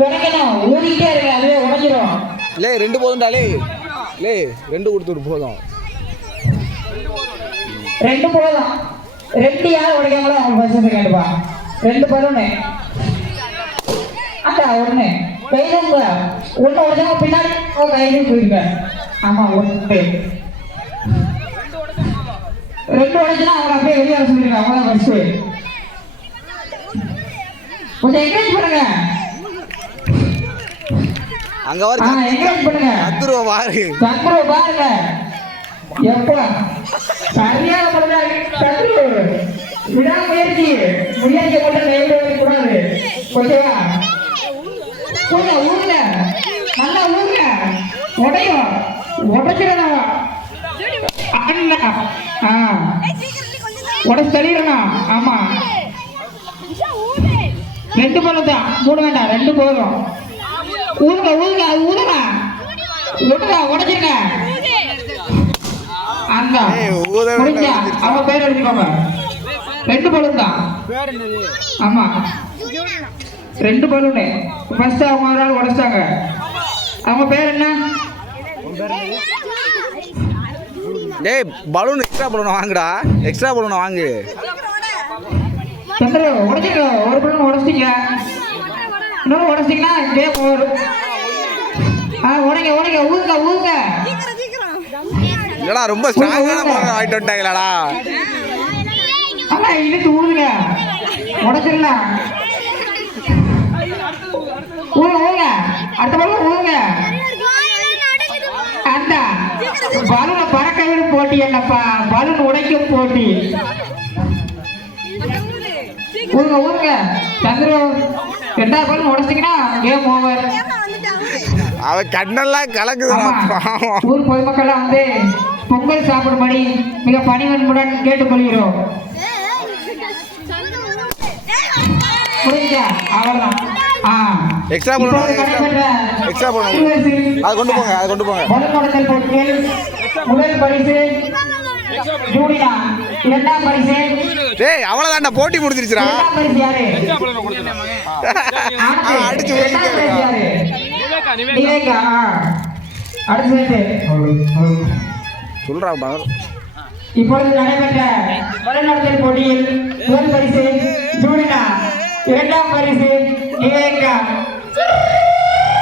உடைக்கணும் ஊதிக்கிட்டே இருக்கு அதுவே உடைஞ்சிரும். லே ரெண்டு போதும்டா லே. லே ரெண்டு கொடுத்துரு போதும். ரெண்டு போதும். ரெண்டு யார் உடைக்காங்களோ அவங்க பசங்க கேட்டுப்பா. ரெண்டு பலூனு அக்கா ஒண்ணு கையிலுங்க ஒண்ணு உடைச்சவங்க பின்னாடி கையிலும் போயிருங்க ஆமா ஒன்று ரெண்டு உடைச்சுனா அவங்க அப்படியே வெளியே வர சொல்லிருங்க அவங்க தான் ஃபர்ஸ்ட் கொஞ்சம் என்கரேஜ் பண்ணுங்க? அங்க வர என்கரேஜ் பண்ணுங்க? பத்து ரூபா பாரு. சத்ரு பாருங்க. எப்போ? சரியான பண்ணாரு சத்ரு விடாமுயற்சி முயற்சி. கொண்டு கைவிட கூடாது. ஓகேவா? ஊங்க நல்லா ஊங்க உடையும் உடைச்சிடணும். அண்ணா. ஆ. உடச்சு தள்ளிடணும். ஆமா. ரெண்டு பழம் தான். மூணு வேண்டாம் ரெண்டு போதும். ஊருங்க ஊருங்க அது ஊருங்க விடுங்க உடைச்சிருங்க. அந்த முடிஞ்சா. அவங்க பேர் எழுதிக்கோங்க. ரெண்டு பலூன் தான். ஆமா. ரெண்டு பலூனு ஃபர்ஸ்ட் அவங்க ஒரு ஆள் உடைச்சாங்க அவங்க பேர் என்ன? டேய் பலூன் எக்ஸ்ட்ரா பலூன் வாங்குடா. எக்ஸ்ட்ரா பலூன் வாங்கு. ஒரு உடைச்சிங்கன்னா இதே போதும் ஆ உடைங்க உடைங்க ஊதுங்க ஊதுங்க இல்லடா ரொம்ப ஸ்ட்ராங்கான பலூன் வாங்கிட்டு வந்துட்டாங்களாடா. ஆமா இழுத்து ஊதுங்க உடைச்சிடலாம். ஊங்க ஊங்க அடுத்த பலூன் ஊங்க அந்த பலூனை பறக்க விடும் போட்டி என்னப்பா? பலூன் உடைக்கும் போட்டி. ஊங்க ஊங்க சந்திர ரெண்டாவது பலூன் உடைச்சிங்கன்னா கேம் ஓவர் அவன் கண்ணெல்லாம் கலக்குதுடா பாவம். ஊர் பொதுமக்கள் வந்து பொங்கல் சாப்பிடும்படி மிக பணிவன்புடன் கேட்டுக்கொள்கிறோம். அவ்வளவுதான். நடைபெற்ற extra பலூன். இருவரிசை அதை கொண்டு போங்க அதை கொண்டு போங்க. முதல் பரிசு டேய் அவ்வளோதான்டா போட்டி முடிஞ்சிருச்சுடா. அடிச்சு இரண்டாம் ஒதுக்கிட்டே பரிசு யாரு? விவேகா ஆ. அடுத்து சொல்றா இப்பொழுது நடைபெற்ற வழிநடத்தல் போட்டியில் முதல் பரிசு